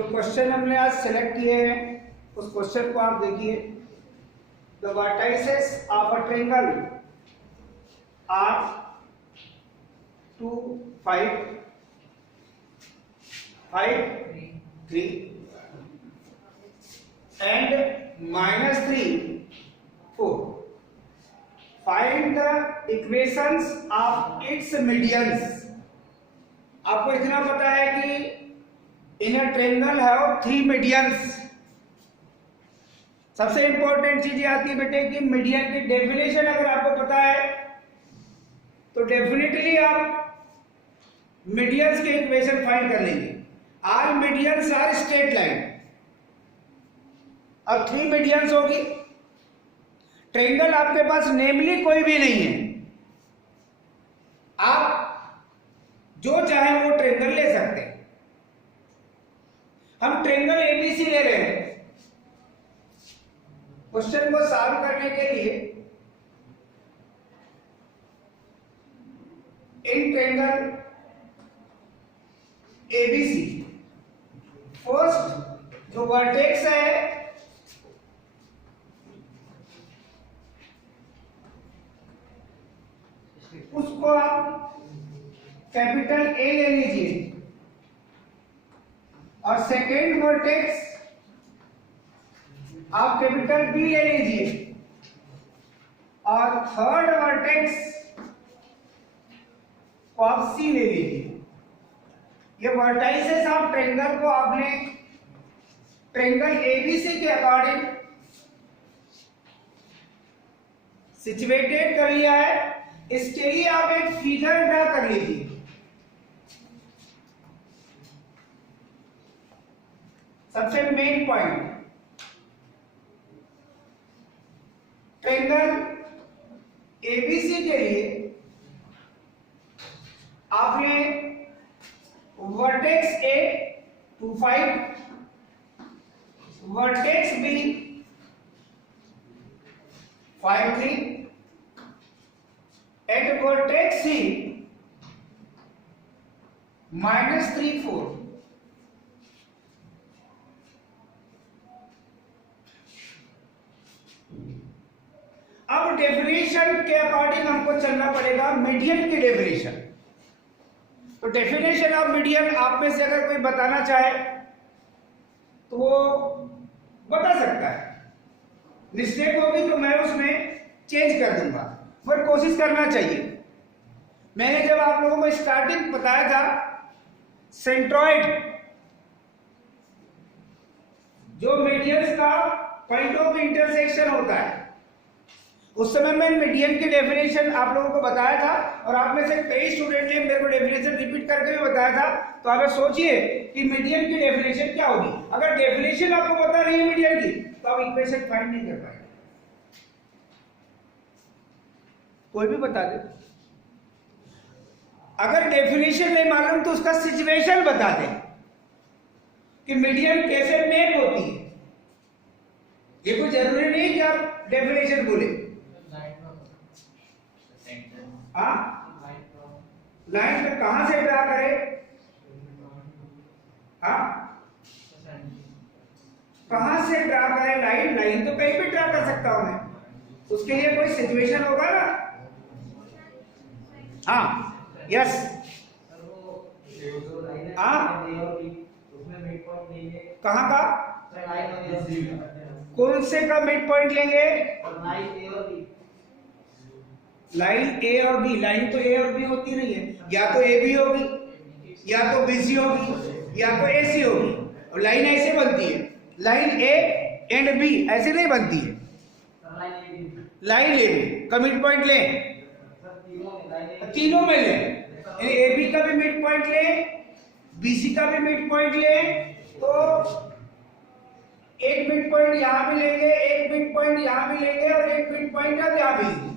जो क्वेश्चन हमने आज सेलेक्ट किए हैं उस क्वेश्चन को आप देखिए। The vertices of a triangle are 2, 5, 3 and -3, 4. Find the equations of its medians. आपको इतना पता है कि इन अ ट्रायंगल हैव 3 मीडियंस। सबसे इंपॉर्टेंट चीज ये आती है बेटे कि मीडियन की डेफिनेशन अगर आपको पता है तो डेफिनेटली आप मीडियंस के इक्वेशन फाइंड कर लेंगे। आल मीडियंस आर स्ट्रेट लाइन। अब 3 मीडियंस होगी। ट्रायंगल आपके पास नेमली कोई भी नहीं है, आप जो चाहे वो ट्रायंगल ले सकते हैं। हम ट्रायंगल एबीसी ले रहे हैं। क्वेश्चन को सॉल्व करने के लिए इन ट्रायंगल एबीसी फर्स्ट जो वर्टेक्स है उसको आप कैपिटल ए ले लीजिए और सेकेंड वर्टेक्स आप कैपिटल बी ले लीजिए और थर्ड वर्टेक्स को आप सी ले लीजिए। ये वर्टाइसेस ऑफ ट्रायंगल को आपने ट्रायंगल एबीसी के अकॉर्डिंग सिचुएटेड कर लिया है। इसके लिए आप एक फिगर ड्रा कर लीजिए। सबसे मेन पॉइंट, ट्रायंगल एबीसी के लिए आपने vertex A 2, 5, vertex B 5, 3 at vertex C -3, 4। अब डेफिनेशन के अकॉर्डिंग हमको चलना पड़ेगा मीडियन की डेफिनेशन। तो डेफिनेशन ऑफ मीडियन आप में से अगर कोई बताना चाहे तो वो बता सकता है। मिस्टेक होगी तो मैं उसमें चेंज कर दूंगा, पर कोशिश करना चाहिए। मैंने जब आप लोगों को स्टार्टिंग बताया था सेंट्रॉइड जो मीडियंस का पॉइंट ऑफ इंटरसेक्शन होता है, उस समय मैं मीडियन की डेफिनेशन आप लोगों को बताया था और आप में से कई स्टूडेंट ने मेरे को डेफिनेशन रिपीट करके भी बताया था। तो आप सोचिए कि मीडियन की डेफिनेशन क्या होगी। अगर डेफिनेशन आपको पता नहीं है मीडियन की तो आप इक्वेशन फाइंड नहीं कर पाएंगे। कोई भी बता दे। अगर डेफिनेशन नहीं मालूम तो उसका सिचुएशन बता दे कि मीडियन कैसे मेक होती है। ये कोई जरूरी नहीं कि आप डेफिनेशन बोले। हाँ, लाइन में कहां से ड्रा करे? हाँ, कहां से ड्रा करे लाइन? लाइन तो कहीं भी ड्रा कर सकता हूं मैं, उसके लिए कोई सिचुएशन होगा ना। हाँ, यस, हाँ, कहाँ का? कौन से का मिड पॉइंट लेंगे? लाइन ए और बी। लाइन तो ए और बी होती नहीं है, या तो ए बी होगी, या तो बी सी होगी, या तो ए सी होगी। और लाइन ऐसे बनती है, लाइन ए एंड बी ऐसे नहीं बनती है। लाइन ए बी का मिड पॉइंट लें, तीनों में लें। ए बी का भी मिड पॉइंट लें, बी सी का भी मिड पॉइंट लें, तो एक मिड पॉइंट यहां भी लेंगे, एक मिड पॉइंट यहां भी लेंगे और एक मिड पॉइंट यहां भी लेंगे।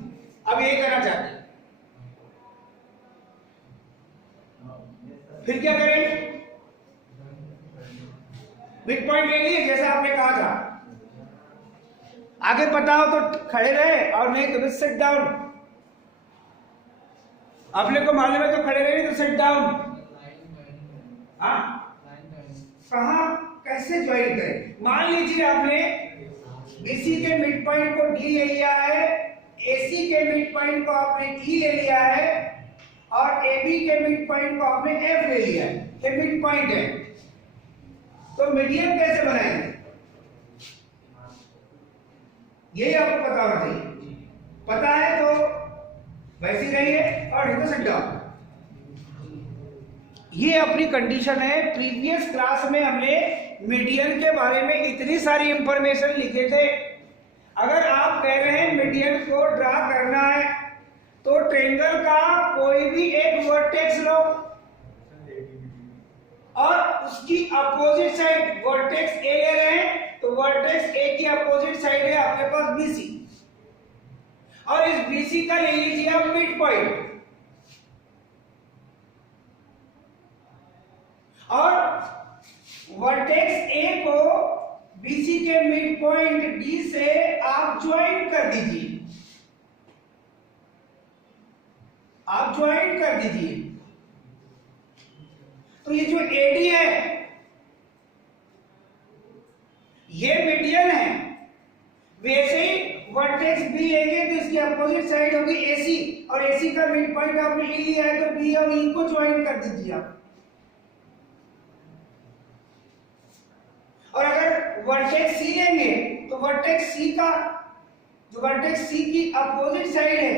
अब ये करना चाहते हैं, फिर क्या करें? मिड पॉइंट ले लिए जैसा आपने कहा था। आगे पता हो तो खड़े रहे और नहीं तो सिट डाउन। अपने को मालूम है तो खड़े रहे, तो सिट डाउन। हाँ, कहाँ? कैसे ज्वाइन करें? मान लीजिए आपने बीसी के मिड पॉइंट को डी ले लिया है, एसी के मिड पॉइंट को आपने ई ले लिया है और एबी के मिड पॉइंट को आपने एफ ले लिया है। ये मिड पॉइंट है, तो मीडियन कैसे बनाएंगे ये आपको पता होना चाहिए। पता है तो वैसे ही रहिए और नहीं तो सिट डाउन। ये अपनी कंडीशन है। प्रीवियस क्लास में हमने मीडियन के बारे में इतनी सारी इंफॉर्मेशन लिखे थे। अगर आप कह रहे हैं मीडियन को ड्रा करना है तो ट्रायंगल का कोई भी एक वर्टेक्स लो और उसकी अपोजिट साइड वर्टेक्स ए ले रहे हैं तो वर्टेक्स ए की अपोजिट साइड है आपके पास बीसी, और इस बीसी का ले लीजिए आप मिड पॉइंट, और वर्टेक्स ए को बीसी के मिड पॉइंट डी से आप ज्वाइन कर दीजिए, आप ज्वाइन कर दीजिए। तो ये जो एडी है ये मीडियन है। वैसे ही वर्टेक्स बी लेंगे तो इसकी अपोजिट साइड होगी एसी, और एसी का मिड पॉइंट आपने ई लिया है तो बी और ई को ज्वाइन कर दीजिए आप। और अगर वर्टेक्स सी लेंगे तो वर्टेक्स सी का जो वर्टेक्स सी की अपोजिट साइड है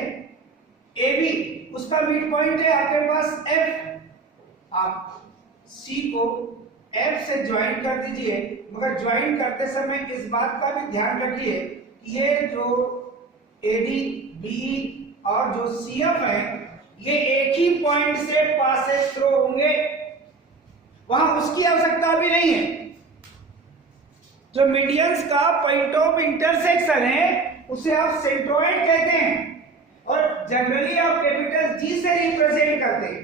एबी, उसका मिड पॉइंट है आपके पास एफ, आप सी को एफ से ज्वाइन कर दीजिए। मगर ज्वाइन करते समय इस बात का भी ध्यान रखिए कि ये जो एडी बी और जो सीएफ है ये एक ही पॉइंट से पासेस थ्रू होंगे, वहां उसकी आवश्यकता भी नहीं है। जो मीडियंस का पॉइंट ऑफ इंटरसेक्शन है उसे आप सेंट्रोइड कहते हैं, और जनरली आप कैपिटल जी से रिप्रेजेंट करते हैं,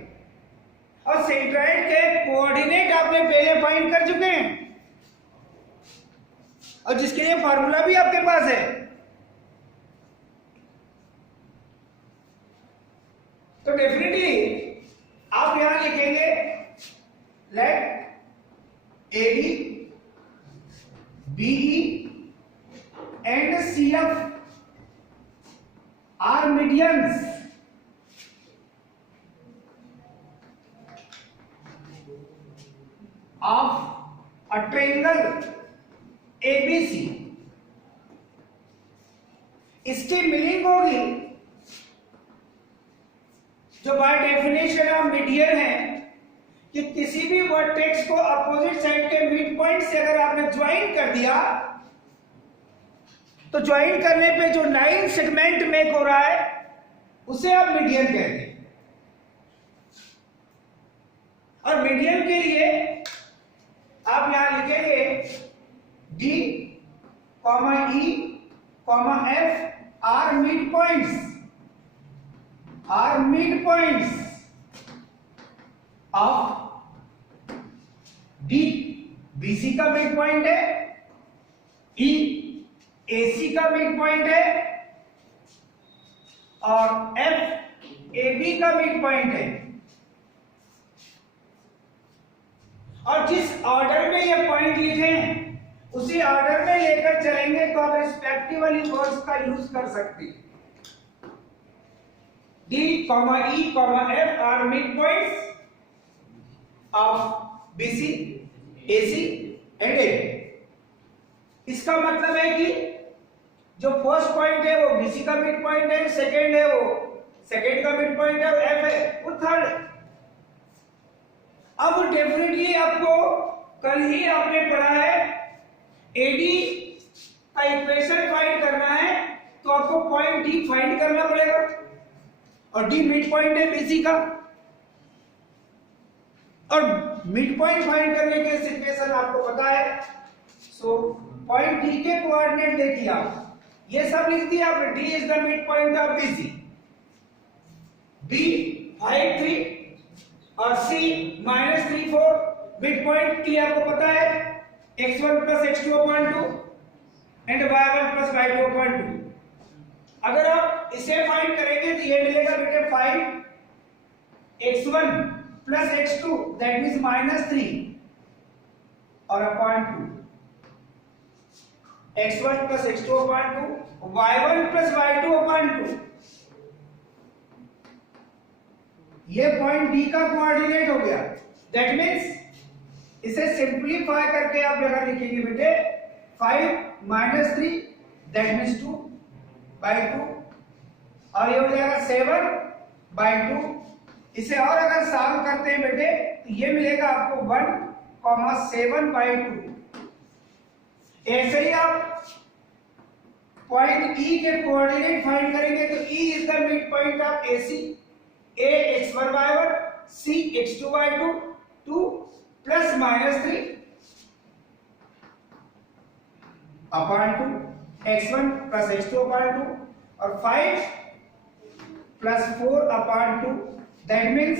और सेंट्रोइड के कोऑर्डिनेट आपने पहले फाइंड कर चुके हैं और जिसके लिए फार्मूला भी आपके पास है। तो डेफिनेटली आप यहां लिखेंगे let AD BE and CF are medians of a triangle ABC। इसकी मीनिंग होगी जो बाय डेफिनेशन ऑफ मीडियन है कि किसी भी वर्टेक्स को अपोजिट साइड के मिड पॉइंट से अगर आपने ज्वाइन कर दिया तो ज्वाइन करने पे जो लाइन सेगमेंट मेक हो रहा है उसे आप मीडियन कहते हैं। और मीडियन के लिए आप यहां लिखेंगे D comma E comma F are mid points, are mid points of D, BC का मिड पॉइंट है, ई एसी का मिड पॉइंट है और एफ एबी का मिड पॉइंट है। और जिस ऑर्डर में ये पॉइंट लिखे हैं उसी ऑर्डर में लेकर चलेंगे तो आप रिस्पेक्टिवली वर्ड्स का यूज कर सकते हैं। D comma E comma F are mid points of BC AC and AB. इसका मतलब है कि जो फर्स्ट पॉइंट है वो बीसी का मिड पॉइंट है, सेकंड है वो सेकंड का मिड पॉइंट है, वो एफ है, वो थर्ड है। अब डेफिनेटली आपको कल ही आपने पढ़ा है एडी का इक्वेशन फाइंड करना है तो आपको पॉइंट डी फाइंड करना पड़ेगा, और डी मिड पॉइंट है बीसी का, और मिड पॉइंट फाइंड करने के सिचुएशन आपको पता है। सो पॉइंट डी के कोऑर्डिनेट देखिए आप, ये सब लिख दिया आपने। D is the mid point of BC, B 5 3 और सी -3 4 मिड पॉइंट की आपको पता है x1 + x2 upon 2 and y1 + y2 upon 2। अगर आप इसे फाइंड करेंगे तो ये मिलेगा बेटे 5 x1 + x2 दैट मींस -3, और upon 2, x1 plus x2 upon 2, y1 plus y2 upon 2। ये पॉइंट डी का कोऑर्डिनेट हो गया। दैट मीन्स इसे सिंप्लीफाई करके आप जगह लिखेंगे बेटे 5 माइनस 3 दैट मीन्स 2 बाई 2, और ये हो जाएगा 7 बाई 2। इसे और अगर सॉल्व करते हैं बेटे तो ये मिलेगा आपको 1,7 बाई 2। ऐसे ही आप पॉइंट ई के कोऑर्डिनेट फाइंड करेंगे तो E is the mid point of AC, A x1 y1, C x2 y2, 2 plus minus 3 upon 2, x1 plus x2 upon 2 और 5 plus 4 upon 2। That means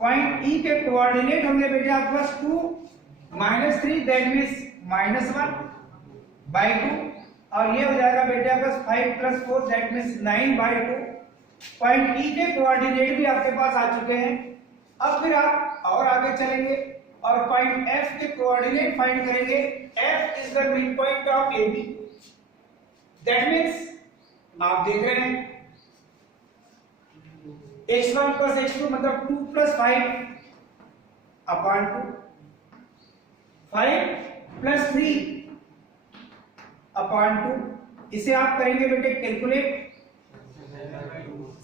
point ई के कोऑर्डिनेट होंगे बेटे आपके पास 2 माइनस 3 दैट मीन्स -1 बाई 2, और ये हो जाएगा बेटे आपके पास 5 plus 4 that means 9 by 2। Point ई के कोऑर्डिनेट भी आपके पास आ चुके हैं। अब फिर आप और आगे चलेंगे और पॉइंट एफ के कोऑर्डिनेट फाइंड करेंगे। F is the mid point of AB। That means आप देख रहे हैं x1 प्लस x2 मतलब 2 प्लस 5 अपॉन 2, 5 प्लस 3 अपॉन 2। इसे आप करेंगे बेटे कैलकुलेट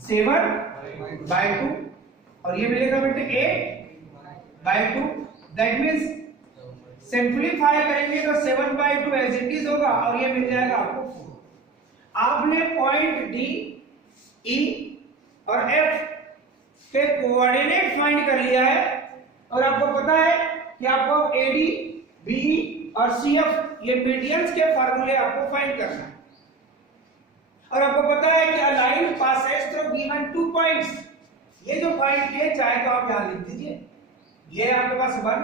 7 बाई 2 और ये मिलेगा बेटे 8 बाई 2। दैट मीन्स सिंप्लीफाई करेंगे तो 7 बाई 2 एज इट इज होगा और ये मिल जाएगा आपको 4। आपने पॉइंट डी, ई और एफ के कोऑर्डिनेट फाइंड कर लिया है और आपको पता है कि आपको AD, BE और CF ये मीडियंस के फार्मूले आपको फाइंड करना है। और आपको पता है कि a line passes through given 2 points. ये जो पॉइंट किए चाहे तो आप यहां लिख दीजिए। ये आपके पास 1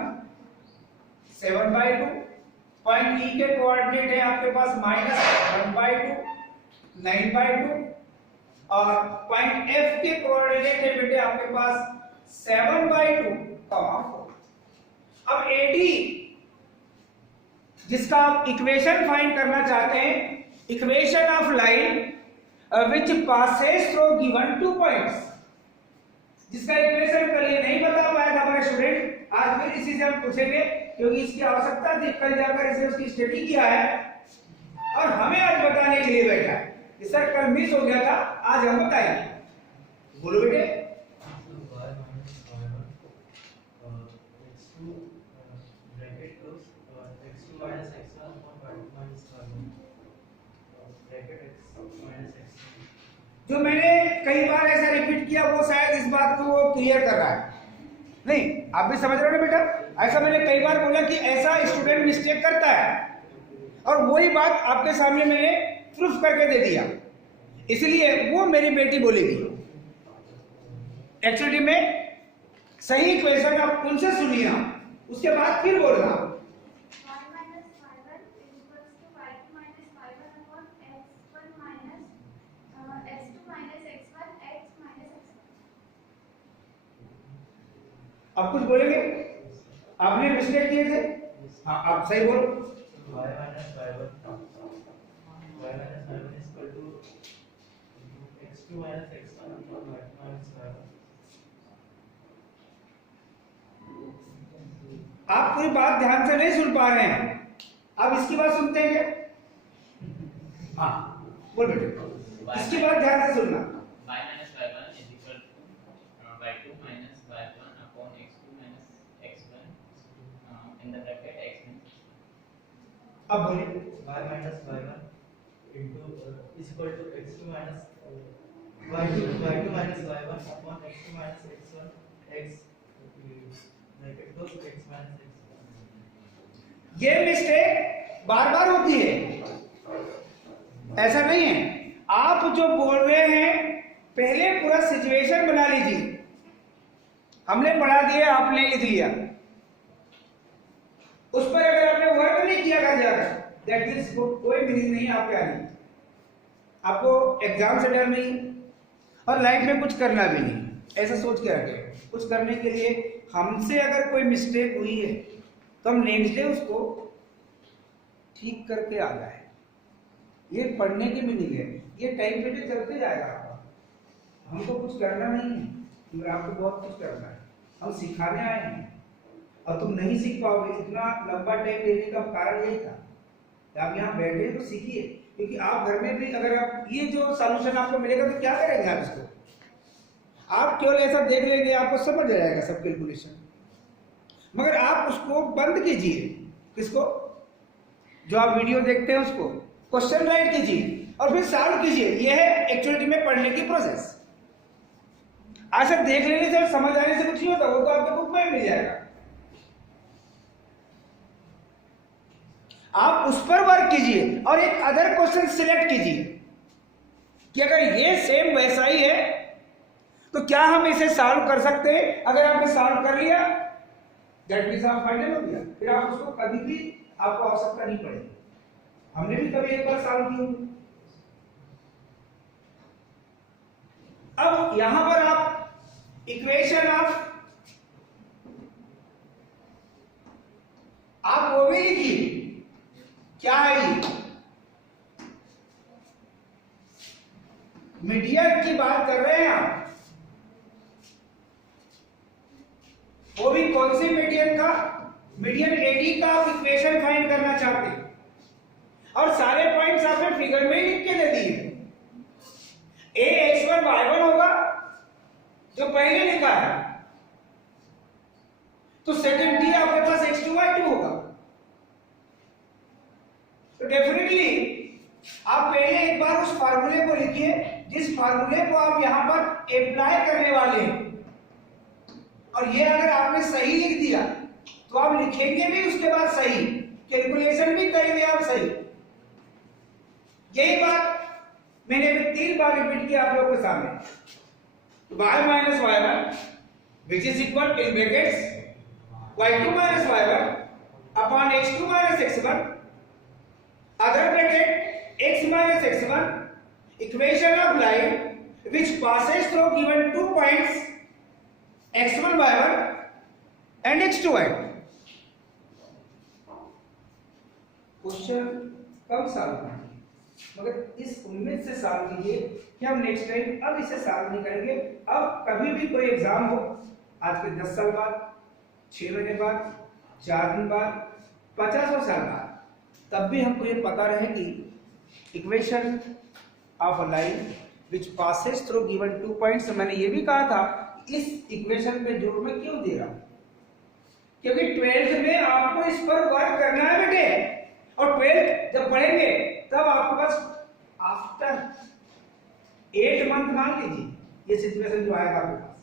7 बाई 2, पॉइंट ई के कोऑर्डिनेट है आपके पास -1 बाई 2 9 बाई 2, और पॉइंट एफ के कोऑर्डिनेट है बेटे आपके पास 7 बाई 2 4। अब AD जिसका आप इक्वेशन फाइंड करना चाहते हैं, equation of line which passes through given 2 points, जिसका इक्वेशन कल ये नहीं बता पाया था हमारे स्टूडेंट, आज फिर इसी से हम पूछेंगे क्योंकि इसकी आवश्यकता थी। कल जाकर इसे उसकी स्टडी किया है और हमें आज बताने के लिए बैठा है कि सर कल मिस हो गया था, आज हम बताएंगे। बोलो बेटे। जो मैंने कई बार ऐसा रिपीट किया वो शायद इस बात को वो क्लियर कर रहा है। नहीं, आप भी समझ रहे हो ना बेटा। ऐसा मैंने कई बार बोला कि ऐसा स्टूडेंट मिस्टेक करता है और वही बात आपके सामने मैंने प्रूफ करके दे दिया, इसलिए वो मेरी बेटी बोलेगी। एक्चुअली में सही इक्वेशन आप उनसे सुनिए, उसके बाद फिर बोलना। आप कुछ बोलेंगे? आपने मिस्टेक किए थे? हाँ, आप सही बोलो। आप पूरी बात ध्यान से नहीं सुन पा रहे हैं, आप इसकी बात सुनते हैं क्या? हाँ बोल बेटे, इसकी बात ध्यान से सुनना। अब बोलिए। y minus y1 into is equal to x2 minus y2 minus y1 upon x2 minus x1 x bracket close x minus x। ये मिस्टेक बार बार होती है, ऐसा नहीं है। आप जो बोल रहे हैं पहले पूरा सिचुएशन बना लीजिए। हमने पढ़ा दिया, आपने लिख लिया, उस पर अगर आपने वर्क नहीं किया घर जाकर, दैट इज कोई मीनिंग नहीं आपके आने। आपको एग्जाम से डर नहीं और लाइफ में कुछ करना भी नहीं, ऐसा सोच के रखें। कुछ करने के लिए हमसे अगर कोई मिस्टेक हुई है तो हम नेक्स्ट डे उसको ठीक करके आ जाए। ये पढ़ने की मीनिंग है, ये टाइम पीरियड चलते जाएगा आपका। हमको कुछ करना नहीं है, मगर आपको बहुत कुछ करना है। हम सिखाने आए हैं और तुम नहीं सीख पाओगे। इतना लंबा टाइम लेने का कारण यही था कि आप यहाँ बैठे तो सीखिए, क्योंकि आप घर में भी अगर आप ये जो सॉल्यूशन आपको मिलेगा तो क्या करेंगे आप इसको? आप केवल ऐसा देख लेंगे, आपको समझ आ जाएगा सब कैलकुलेशन, मगर आप उसको बंद कीजिए। किसको? जो आप वीडियो देखते हैं उसको क्वेश्चन राइट कीजिए और फिर सॉल्व कीजिए। यह है एक्चुअलिटी में पढ़ने की प्रोसेस। आज तक देख लेने से और समझ आने से कुछ नहीं होता, वो तो आपके बुक में मिल जाएगा। आप उस पर वर्क कीजिए और एक अदर क्वेश्चन सिलेक्ट कीजिए कि अगर ये सेम वैसा ही है तो क्या हम इसे सॉल्व कर सकते हैं। अगर आपने सॉल्व कर लिया, दैट मींस आप फाइनल हो गया, फिर आप उसको कभी भी आपको आवश्यकता नहीं पड़ेगी। हमने भी कभी एक बार सॉल्व किया। अब यहां पर आप इक्वेशन आप वो भी लिखिए, क्या है ये? मीडियन की बात कर रहे हैं आप, वो भी कौन सी मीडियन का? मीडियन एडी का आप इक्वेशन फाइंड करना चाहते हैं और सारे पॉइंट्स आपने फिगर में ही लिख के दे दिए। ए x1 y1 होगा जो पहले लिखा है, तो सेकंड डी आपके पास x2 y2 होगा। तो डेफिनेटली आप पहले एक बार उस फार्मूले को लिखिए जिस फार्मूले को आप यहां पर अप्लाई करने वाले हैं, और ये अगर आपने सही लिख दिया तो आप लिखेंगे भी उसके बाद सही, कैलकुलेशन भी करेंगे आप सही। यही बात मैंने अभी 3 बार रिपीट किया आप लोगों के सामने। y minus y1 which is equal in brackets y2 minus y1 upon x2 minus x1 other bracket x minus x1 equation of line which passes through given 2 points x1 y1 and x2 y2। Question come solve करेंगे, मगर इस उम्मीद से solve कीजिए कि हम next time अब इसे सॉल्व नहीं करेंगे। अब कभी भी कोई एग्जाम हो, आज के 10 साल बाद, 6 महीने बाद, 4 दिन बाद, 50 साल बाद, तब भी हमको ये पता रहे कि equation of a line which passes through given 2 points. मैंने ये भी कहा था इस इक्वेशन पे जोर मैं क्यों दे रहा हूं, क्योंकि 12th में आपको इस पर वर्क करना है बेटे, और 12th जब पढ़ेंगे तब आपके पास आफ्टर 8 मंथ मान लीजिए ये सिचुएशन जो आएगा आपके पास।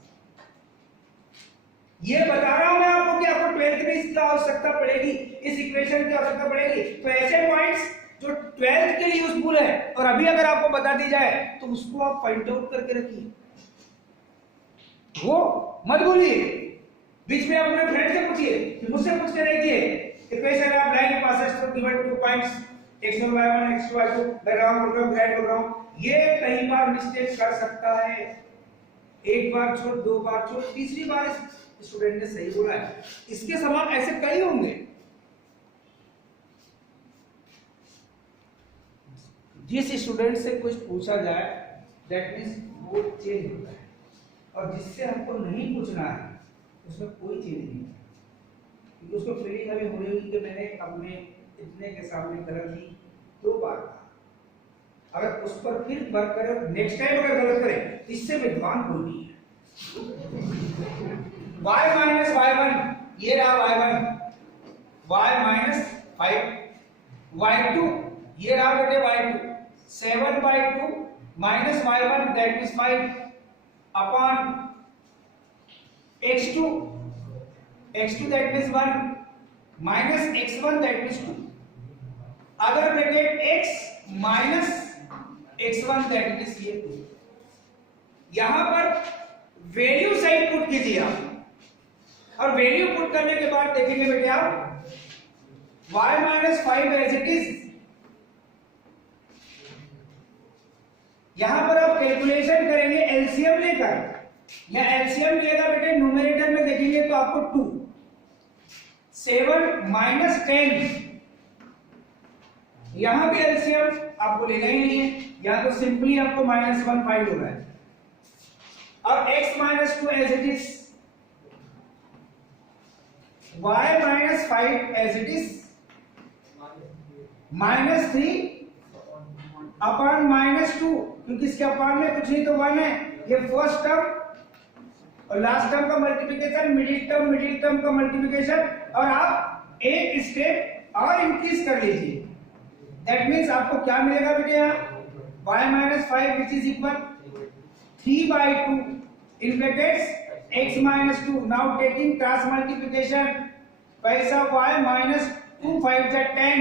ये बता रहा हूं मैं आपको कि आपको 12th में इसकी आवश्यकता पड़ेगी, इस इक्वेशन की आवश्यकता पड़ेगी। तो ऐसे पॉइंट्स जो 12th के लिए यूजफुल है और अभी अगर आपको बता दी जाए तो उसको आप फाइंड आउट करके रखिए, वो मत भूलिए। बीच में आप अपने फ्रेंड से पूछिए कि मुझसे पूछ के देखिए equation of line passes through given 2 points x1 y1 x2 y2 background program grid program. ये कई बार मिस्टेक कर सकता है, एक बार छोड़, 2 बार छोड़, तीसरी बार स्टूडेंट ने सही बोला है। इसके समान ऐसे कई होंगे। जिस स्टूडेंट से कुछ पूछा जाए दैट मींस वो चेंज होता है, और जिससे हमको नहीं पूछना है उसमें कोई चेंज नहीं होता, क्योंकि उसको फीलिंग हमें हो रही कि मैंने अपने इतने के सामने गलत की 2 बार। अगर उस पर फिर वर्क करें, नेक्स्ट टाइम अगर गलत करें, इससे विद्वान कोई नहीं है। y minus y1 ये रहा y1, y minus 5 y2 ये रहा बेटे y2, 7/2 minus y1 that is 5 upon x2 that means 1 minus x1 that means 2 other bracket x minus x1 that means ये 2। यहां पर वैल्यू सही पुट कीजिए आप, और वैल्यू पुट करने के बाद देखेंगे बेटे आप y minus 5 as it is. यहां पर आप कैलकुलेशन करेंगे एलसीएम लेकर, या एलसीएम लेगा बेटे न्यूमरेटर में देखेंगे तो आपको 2, 7 माइनस 10, यहां भी एलसीएम आपको लेना ही नहीं है, या तो सिंपली आपको -1 फाइंड होना है। अब x minus 2 as it is, y minus 5 as it is, -3 upon -2, क्योंकि इसके अपॉन में कुछ नहीं तो 1 है, ये फर्स्ट टर्म और लास्ट टर्म का मल्टीप्लिकेशन, मिडिल टर्म का मल्टीप्लिकेशन, और आप एक स्टेप और इंक्रीज कर लीजिए। दैट मीन्स आपको क्या मिलेगा बेटे, यहाँ y minus 5 which is equal 3/2 in brackets x minus 2। Now taking cross multiplication, पैसा y माइनस 2 5 जा 10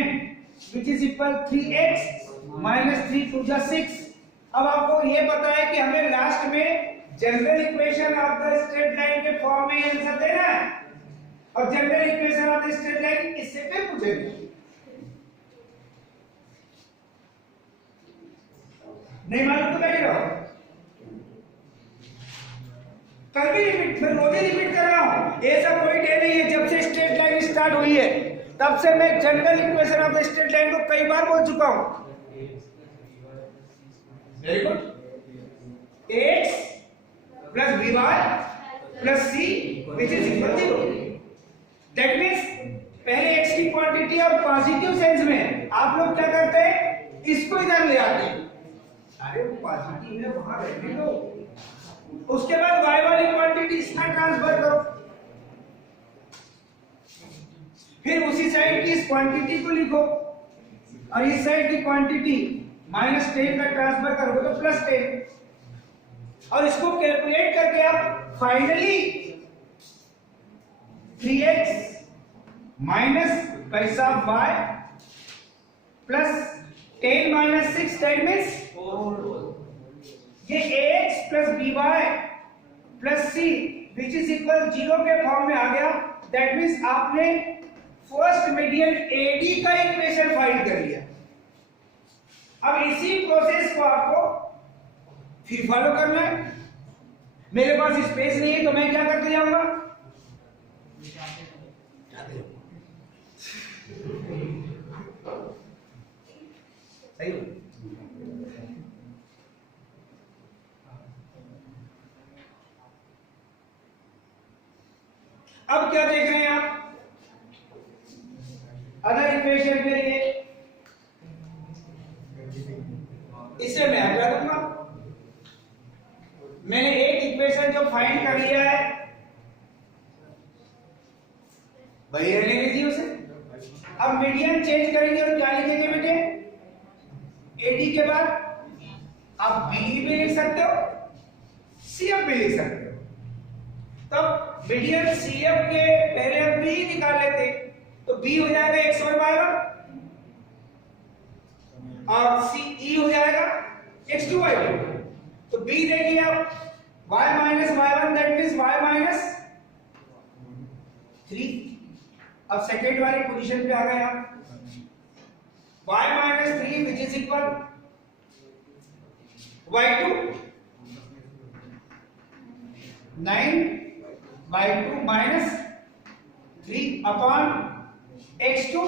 which is equal 3x minus 3 2 जा 6। अब आपको ये पता है कि हमें लास्ट में general equation of the straight line के फॉर्म में आंसर देना है, और general equation of the straight line इससे फिर पूछेंगे। नहीं मालूम तो बैठे रहो, कल भी रिपीट, मैं रोज ही रिपीट कर रहा हूं, ऐसा कोई डे नहीं है जब से स्ट्रेट लाइन स्टार्ट हुई है तब से मैं general equation of the straight line को कई बार बोल चुका हूं। Very good, x plus by plus c which is equal 0। That means पहले x की क्वांटिटी और पॉजिटिव सेंस में आप लोग क्या करते हैं, इसको इधर ले आते हैं, अरे वो पॉजिटिव है वहां रहने दो, उसके बाद y वाली क्वांटिटी इसमें ट्रांसफर करो, फिर उसी साइड की इस क्वांटिटी को लिखो, और इस साइड की क्वांटिटी -10 का ट्रांसफर करोगे तो +10, और इसको कैलकुलेट करके आप फाइनली 3x माइनस पैसा y plus 10 minus 6, that means ये ax plus by plus c which is equal 0 के फॉर्म में आ गया। दैट मींस आपने फर्स्ट मीडियन AD का इक्वेशन फाइंड कर लिया। अब इसी प्रोसेस को आपको फिर फॉलो करना है। मेरे पास स्पेस नहीं है तो मैं क्या करते जाऊंगा, सही हो? अब क्या देख रहे हैं आप, अदर इक्वेशन के लिए इसे मैं हटा दूंगा। मैंने एक इक्वेशन जो फाइंड कर लिया है वही रहने दीजिए उसे। अब मीडियन चेंज करेंगे और क्या लिखेंगे बेटे, एडी के बाद आप बी भी लिख सकते हो, सीएफ भी लिख सकते हो। तब मीडियन सीएफ के पहले हम बी निकाल लेते, तो बी हो जाएगा x1y1 और सी हो जाएगा x2y2। तो b देखिए आप y minus y1 that means y minus 3। अब सेकेंड वाली पोजीशन पे आ गए आप, y minus 3 which is equal y2 9/2 minus 3 upon x2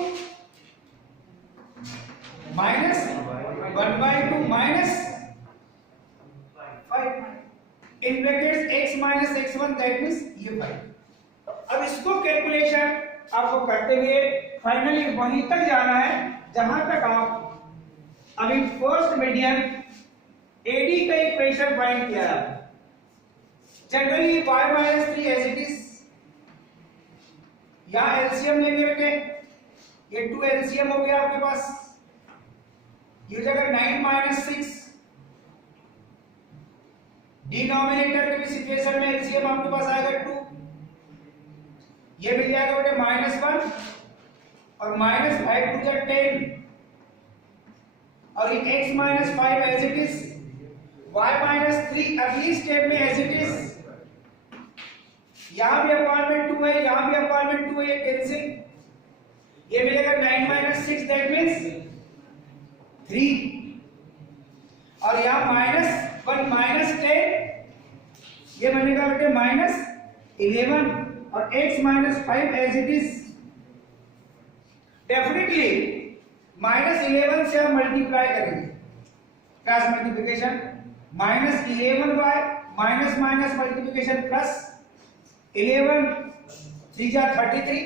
minus 1/2 minus 5 in brackets x minus x1 that means ये 5। अब इसको कैलकुलेशन आपको करते हुए फाइनली वहीं तक जाना है जहां तक आप अभी फर्स्ट मीडियन AD का इक्वेशन फाइंड किया है। Generally y minus 3 as it is, यहां एलसीएम लेंगे बेटे, ये 2 एलसीएम हो गया आपके पास, ये हो जाएगा 9 माइनस 6, डिनोमिनेटर के भी सिचुएशन में एलसीएम आपके पास आएगा 2, ये मिल जाएगा बेटे -1 और -5 टू 10, और ये x minus 5 as it is, y minus 3 अगली स्टेप में एज इट इज, यहां भी अपॉन में 2 है, यहां भी अपॉन में 2 है, ये कैंसिल, ये मिलेगा 9 माइनस 6 दैट मींस 3, और यहां -1 माइनस 10 ये बनेगा बेटे -11, और x minus 5 as it is definitely -11 से हम मल्टीप्लाई करेंगे, cross multiplication, -11y minus minus multiplication plus 11 3 जा 33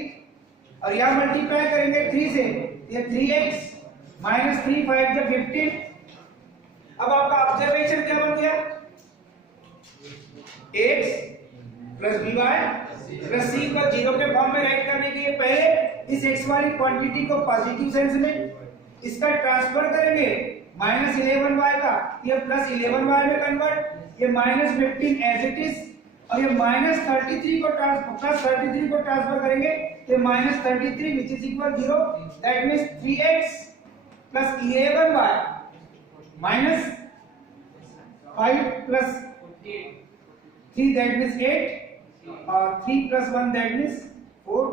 और यहां मल्टीप्लाई करेंगे 3 से, ये 3x माइनस 3 5 जा 15। अब आपका ऑब्जर्वेशन क्या बन गया, x plus by plus c को 0 के फॉर्म में राइट करने के लिए पहले इस x वाली क्वांटिटी को पॉजिटिव सेंस में इसका ट्रांसफर करेंगे, -11y का ये प्लस 11y में कन्वर्ट, ये -15 एज इट इज, और ये -33 को प्लस 33 को ट्रांसफर करेंगे, ये -33 which is equal 0, that means 3x plus 11y minus 5 plus 3 that means 8 और 3 plus 1 that means 4,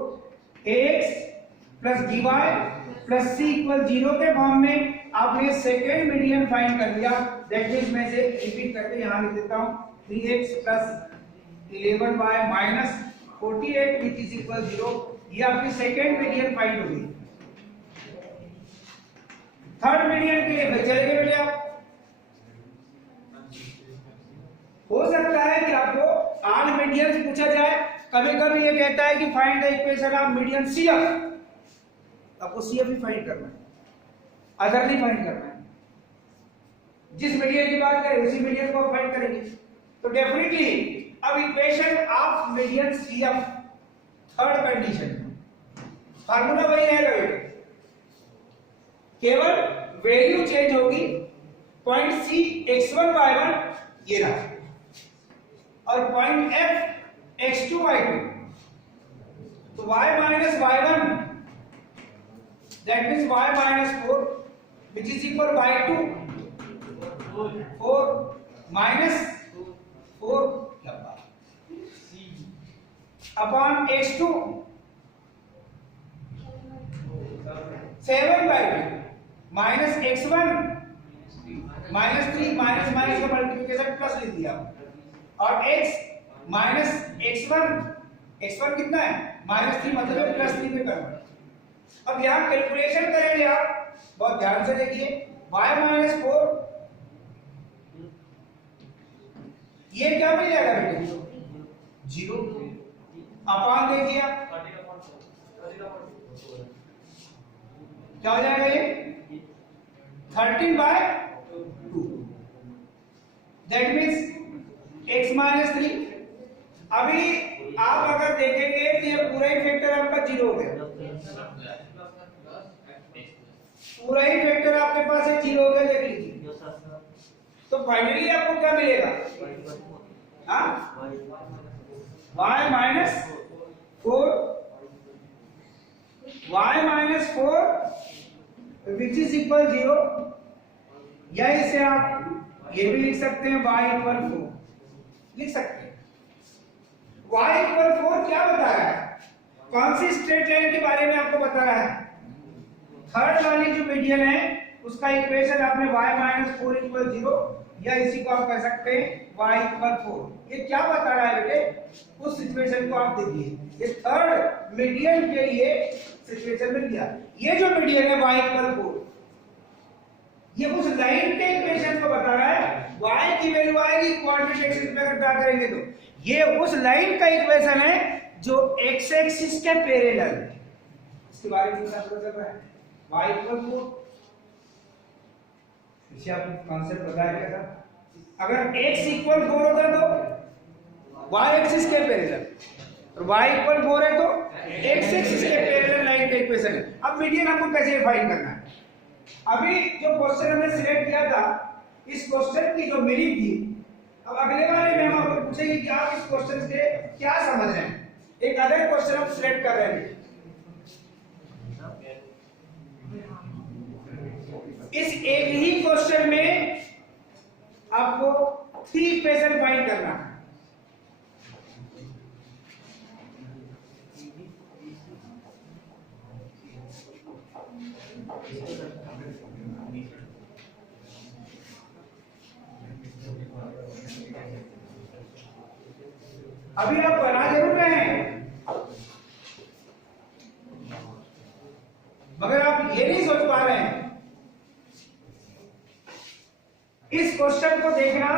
ax plus dy plus c equal 0 के फॉर्म में आपने सेकेंड मीडियन फाइंड कर लिया, दैट मींस मैं इसे रिपीट करके यहां लिख देता हूं, 3x plus 11y minus 48 which is equal 0, ये आपकी सेकेंड मीडियन फाइंड हो गई। थर्ड मीडियन के लिए फिर चलेंगे बेटे आप, हो सकता है कि आपको आठ मीडियंस पूछा जाए, कभी कभी ये कहता है कि find the equation of median CF, आपको CF ही फाइंड करना है, अदर नहीं फाइंड करना है, जिस मीडियन की बात करें उसी मीडियन को फाइंड करेंगे। तो डेफिनेटली अब equation of median CF third condition, formula वही रहेगा बेटे, केवल वैल्यू चेंज होगी, पॉइंट C x1 y1 ये रहा और पॉइंट F x2 y2, तो y minus y1 that means y minus 4 which is equal y2 4 minus 4 upon x2 7 by 2 minus x1 minus 3 minus minus का मल्टीप्लिकेशन प्लस लिख दिया, और x minus x1 कितना है -3 मतलब +3 में कन्वर्ट। अब यहां कैलकुलेशन करेंगे आप, बहुत ध्यान से देखिए, y माइनस 4 ये क्या मिल जाएगा बेटे 0, अपान देखिए आप क्या हो जाएगा, ये 13/2 दैट मींस x माइनस 3। अभी आप अगर देखेंगे तो ये पूरा ही फैक्टर आपका 0 हो गया, पूरा ही फैक्टर आपके पास है 0 हो गया, देख लीजिए। तो फाइनली आपको क्या मिलेगा, y minus 4 which is equal 0, या इसे आप ये भी लिख सकते हैं y इक्वल 4 लिख सकते हैं। y इक्वल 4 क्या बता रहा है, कौन सी स्ट्रेट लाइन के बारे में आपको बता रहा है, थर्ड वाली जो मीडियन है उसका इक्वेशन आपने y माइनस 4 इक्वल 0, या इसी को आप कह सकते हैं y इक्वल 4। ये क्या बता रहा है बेटे, उस सिचुएशन को आप देखिए, ये थर्ड मीडियन के लिए सिचुएशन में दिया, ये जो मीडियन है y इक्वल 4, ये उस लाइन के इक्वेशन को बता रहा है, y की वैल्यू आएगी क्वाड्रेटिक एक्सिस पे ड्रा करेंगे तो ये उस लाइन का इक्वेशन है जो x एक्सिस के पैरेलल है, इसके बारे में पता चल रहा है, y इक्वल 4। इसे आपको कॉन्सेप्ट बताया गया था, अगर x इक्वल 4 होता तो y एक्सिस के पैरेलल, और y इक्वल 4 है तो x एक्सिस के पैरेलल लाइन का इक्वेशन है। अब मीडियन हमको कैसे फाइंड करना है, अभी जो क्वेश्चन हमने सिलेक्ट किया था, इस क्वेश्चन की जो मीनिंग थी, अब अगले वाले में हम आपको पूछेंगे कि आप इस क्वेश्चन से क्या समझ रहे हैं, एक अदर क्वेश्चन हम सिलेक्ट कर रहे हैं, इस एक ही क्वेश्चन में आपको 3 इक्वेशन फाइंड करना है। अभी आप बना जरूर रहे हैं, मगर इस क्वेश्चन को देखना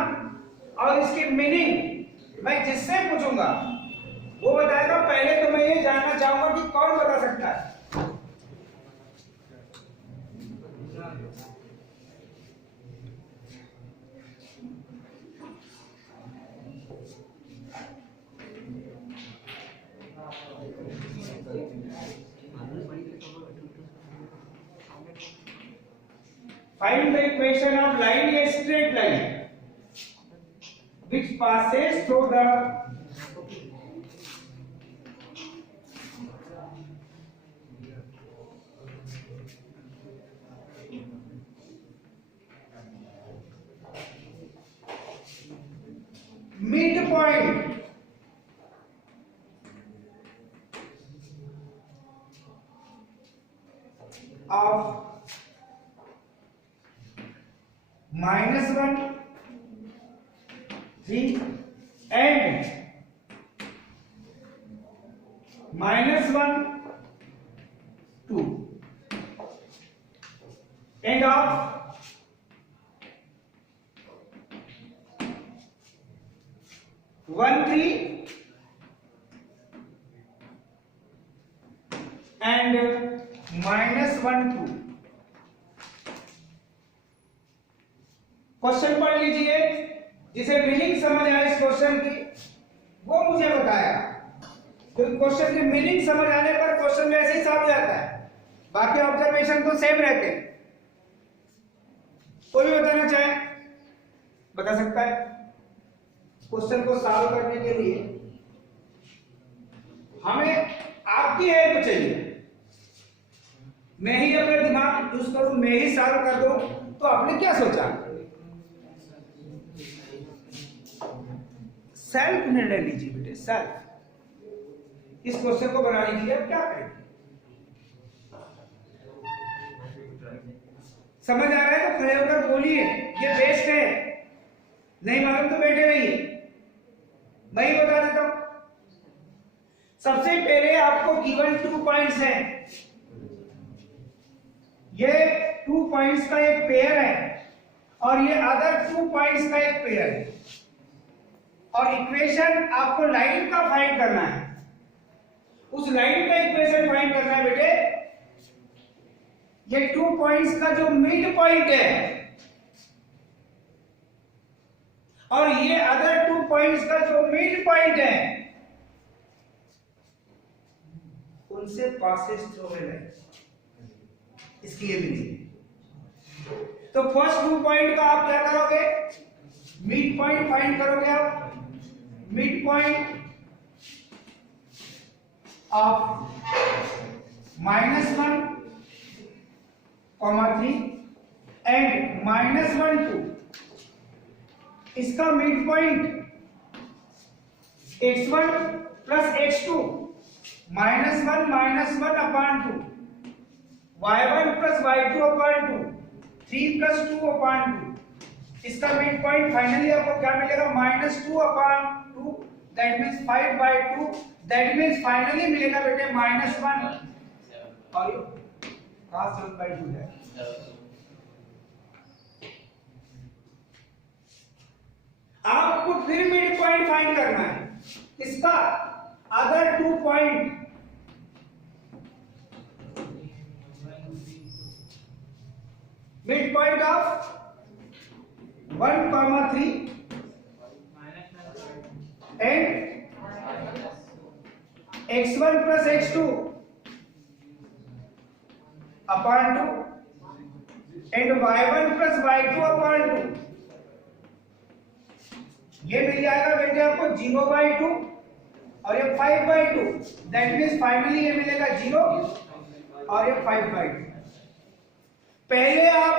और इसकी मीनिंग मैं जिससे पूछूंगा वो बताएगा। पहले तो मैं ये जानना चाहूंगा कि कौन बता सकता है। Find the equation of line, a straight line which passes through the midpoint of -1, 3 and -1, 2 and of 1, 3 and -1, 2। Question पढ़ लीजिए, जिसे मीनिंग समझ आए इस क्वेश्चन की वो मुझे बताएगा। क्योंकि क्वेश्चन की मीनिंग समझ आने पर क्वेश्चन वैसे ही सॉल्व हो जाता है, बाकी ऑब्जर्वेशन तो सेम रहते हैं। कोई भी बताना चाहे बता सकता है। क्वेश्चन को सॉल्व करने के लिए हमें आपकी हेल्प चाहिए। मैं ही अपना दिमाग यूज करूं, मैं ही सॉल्व कर दूं, तो आपने क्या सोचा? सेल्फ निर्णय लीजिए बेटे, सेल्फ। इस क्वेश्चन को बनाने के लिए आप क्या करेंगे? समझ आ रहा है तो खड़े होकर बोलिए, ये बेस्ट है। नहीं मालूम तो बैठे रहिए, मैं ही बता देता हूं। सबसे पहले आपको गिवन 2 पॉइंट्स हैं। ये 2 पॉइंट्स का एक पेयर है और ये अदर 2 पॉइंट्स का एक पेयर है। और इक्वेशन आपको लाइन का फाइंड करना है। उस लाइन का इक्वेशन फाइंड करना है बेटे। ये 2 पॉइंट्स का जो मिड पॉइंट है और ये अदर 2 पॉइंट्स का जो मिड पॉइंट है, उनसे पासेस थ्रू में लाइन, इसकी ये मीनिंग। तो फर्स्ट 2 पॉइंट का आप क्या करोगे? मिड पॉइंट फाइंड करोगे आप। Mid point of -1, -3 and -1, 2। इसका mid point x1 plus x2 -1 -1 अपान 2, y1 प्लस y2 अपान 2, 3 प्लस 2 अपान 2। इसका मिड पॉइंट फाइनली आपको क्या मिलेगा? -2 अपान 2, that means 5/2, that means finally मिलेगा बेटे -1 और ये cos 1/2 है। आपको फिर मिड पॉइंट फाइंड करना है। इसका other 2 point mid point of 1, 3 and x1 plus x2 upon 2 and y1 plus y2 अपान 2। ये मिल जाएगा बेटे आपको 0/2 और ये 5/2, दैट मींस फाइनली ये मिलेगा 0 और ये 5/2। पहले आप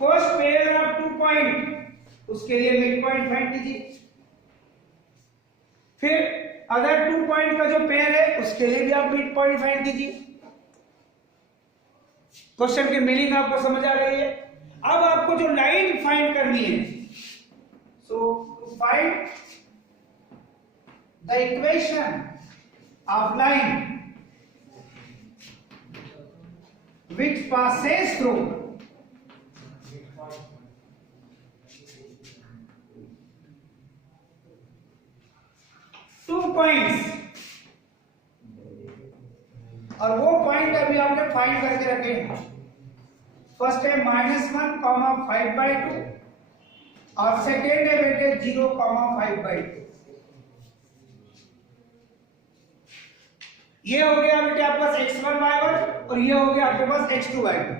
फर्स्ट पेयर ऑफ 2 पॉइंट, उसके लिए मिड पॉइंट फाइंड कीजिए। फिर अदर 2 पॉइंट का जो पेयर है उसके लिए भी आप मिड पॉइंट फाइंड कीजिए। क्वेश्चन की मीनिंग आपको समझ आ रही है। अब आपको जो लाइन फाइंड करनी है, so to find the equation of line which passes through points, और वो पॉइंट अभी आपने फाइंड करके रखे हैं। फर्स्ट है -1, 5/2 और सेकेंड है बेटे 0, 5/2। ये हो गया बेटे आपके पास x1 y1 और ये हो गया आपके पास x2 y2।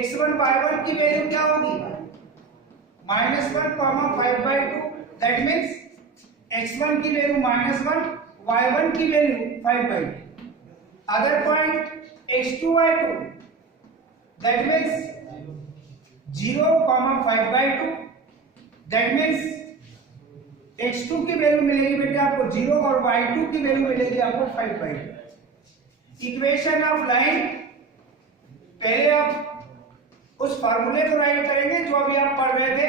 x1 y1 की वैल्यू क्या होगी? -1, 5/2, दैट मींस x1 की वैल्यू -1, y1 की value 5/2। Other point x2 y2, that means 0, 5/2, that means x2 की वैल्यू मिलेगी बेटे आपको 0 और y2 की वैल्यू मिलेगी आपको 5/2। इक्वेशन ऑफ लाइन, पहले आप उस फार्मूले को राइट करेंगे जो अभी आप पढ़ रहे थे,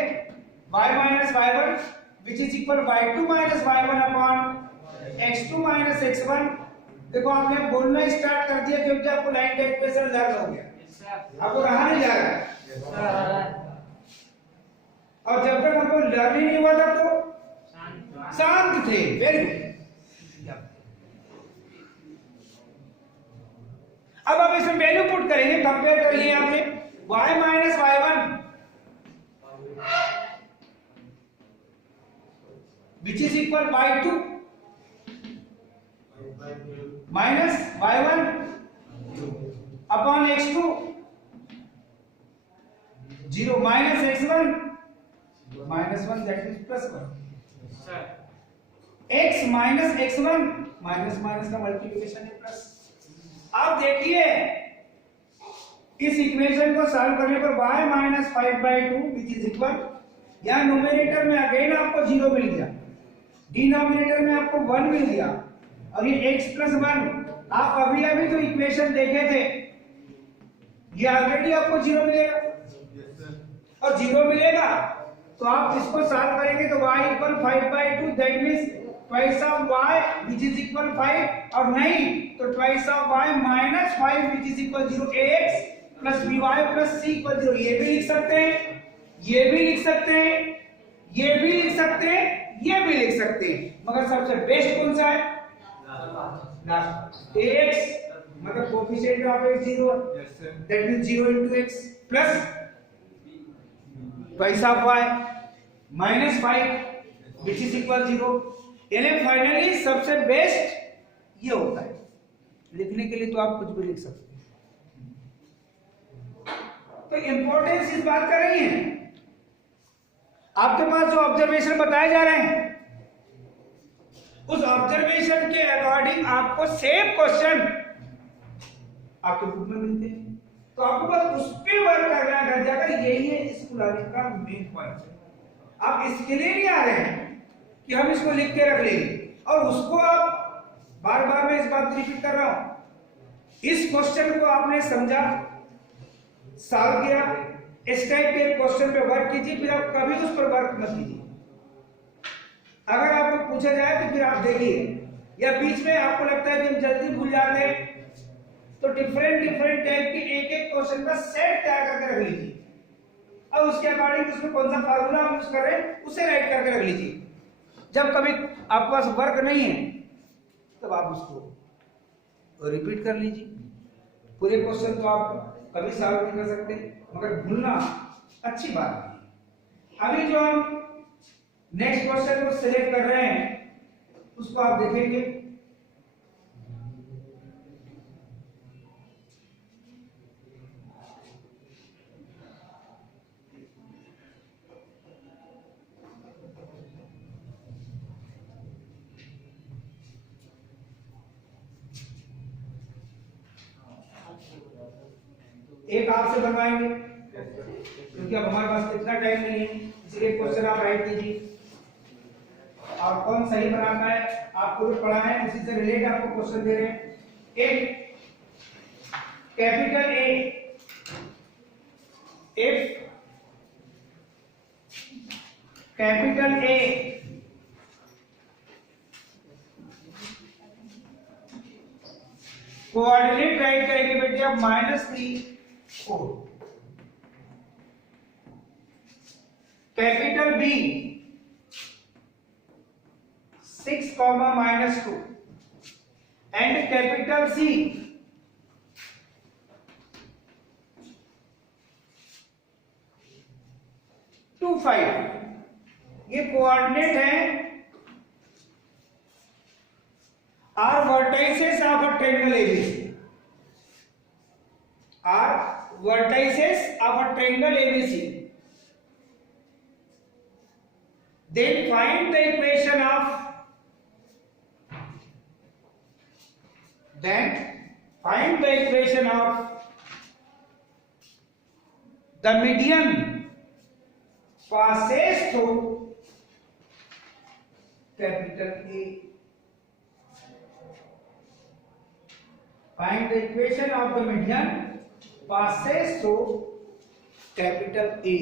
y - y1 which is equal y2 - y1 upon x2 - x1। देखो आपने बोलना स्टार्ट कर दिया क्योंकि आपको लाइन का इक्वेशन लर्न हो गया, आपको रहा नहीं जा रहा। और जब तक हमको लर्न ही नहीं हुआ था तो शांत थे। Very good. अब आप इसमें वैल्यू पुट करेंगे, कंपेयर कर लिए आपने y - y1 which is equal y2 minus y1 upon x2, 0 minus x1 -1, that is +1। x minus x1 minus minus का मल्टीप्लिकेशन है प्लस। आप देखिए इस इक्वेशन को सॉल्व करने पर y - 5/2 which is equal, या न्यूमरेटर में अगेन आपको 0 मिल गया, डिनोमिनेटर में आपको 1 मिल गया, और ये x + 1 आप अभी अभी जो इक्वेशन देखे थे ये ऑलरेडी आपको 0 मिलेगा, और 0 मिलेगा तो आप इसको सॉल्व करेंगे तो y = 5/2, that means twice of y which is equal 5, और नहीं तो twice of y - 5 which is equal 0, ax + by + c = 0। ये भी लिख सकते हैं, ये भी लिख सकते हैं, ये भी लिख सकते हैं, ये भी लिख सकते हैं, मगर सबसे बेस्ट कौन सा है? लास्ट। ax मतलब coefficient of x 0, that means 0 * x plus twice of y - 5 which is equal 0। यानी फाइनली सबसे बेस्ट ये होता है। लिखने के लिए तो आप कुछ भी लिख सकते हैं, तो इंपॉर्टेंस इस बात का नहीं है। आपके पास जो ऑब्जर्वेशन बताए जा रहे हैं उस ऑब्जर्वेशन के अकॉर्डिंग आपको सेम क्वेश्चन आपके बुक में मिलते हैं, तो आपको बस उस पे वर्क करना घर जाकर, यही है स्कूल आने का मेन पॉइंट। आप इसके लिए नहीं आ रहे हैं कि हम इसको लिख के रख लेंगे, और उसको आप बार बार मैं इस बात रिपीट कर रहा हूं, इस क्वेश्चन को आपने समझा, सॉल्व किया, इस टाइप के क्वेश्चन पे वर्क कीजिए, फिर आप कभी उस पर वर्क मत कीजिए। अगर आपको पूछा जाए तो फिर आप देखिए, या बीच में आपको लगता है कि हम जल्दी भूल जाते हैं तो डिफरेंट टाइप के एक एक क्वेश्चन का सेट तैयार करके रख लीजिए, और उसके अकॉर्डिंग उसमें कौन सा फार्मूला हम यूज कर रहे हैं उसे राइट करके रख लीजिए। जब कभी आपके पास वर्क नहीं है तब आप उसको रिपीट कर लीजिए। पूरे क्वेश्चन तो आप कभी सॉल्व नहीं कर सकते, मगर भूलना अच्छी बात नहीं। अभी जो हम नेक्स्ट क्वेश्चन को सिलेक्ट कर रहे हैं उसको आप देखेंगे। एक आपसे बनवाएंगे क्योंकि अब हमारे पास इतना टाइम नहीं है, इसलिए क्वेश्चन आप राइट कीजिए, और कौन सही बनाता है आपको जो पढ़ा है उसी से रिलेट आपको क्वेश्चन दे रहे हैं। एक capital A, if capital A coordinate right करेंगे बेटे आप -3 4, capital B 6, -2 and capital C 2, 5। ये कोऑर्डिनेट है are vertices of a triangle ABC, are vertices of a triangle ABC. Then find the equation of the median passes through capital A. Find the equation of the median passes through capital A.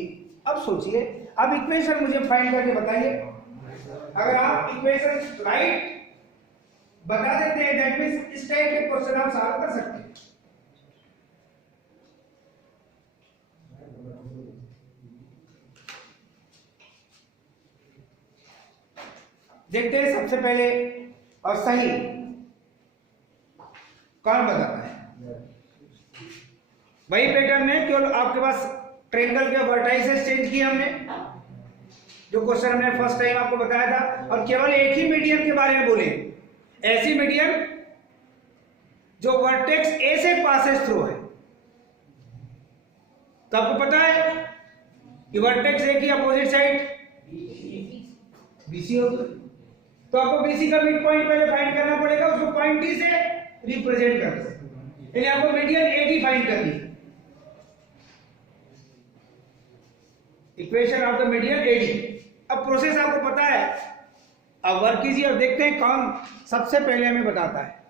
अब सोचिए, अब equation मुझे find करके बताइए। अगर आप equation right बता देते हैं, दैट मींस इस टाइप के क्वेश्चन आप सॉल्व कर सकते हैं। देखते हैं सबसे पहले और सही कौन बताता है। वही पैटर्न है, केवल आपके पास ट्रायंगल के वर्टाइसेस चेंज किए हमने, जो क्वेश्चन हमने फर्स्ट टाइम आपको बताया था, और केवल एक ही मीडियन के बारे में बोले, ऐसी मीडियन जो वर्टेक्स ए से पासेस थ्रू है। तो आपको पता है कि वर्टेक्स ए की अपोजिट साइड बीसी होगी, तो आपको बीसी का मिड पॉइंट पहले फाइंड करना पड़ेगा, उसको पॉइंट डी से रिप्रेजेंट करना है, यानी आपको मीडियन एडी फाइंड करनी है। Equation of the median AD. अब प्रोसेस आपको पता है, अब वर्क कीजिए और देखते हैं कौन सबसे पहले हमें बताता है।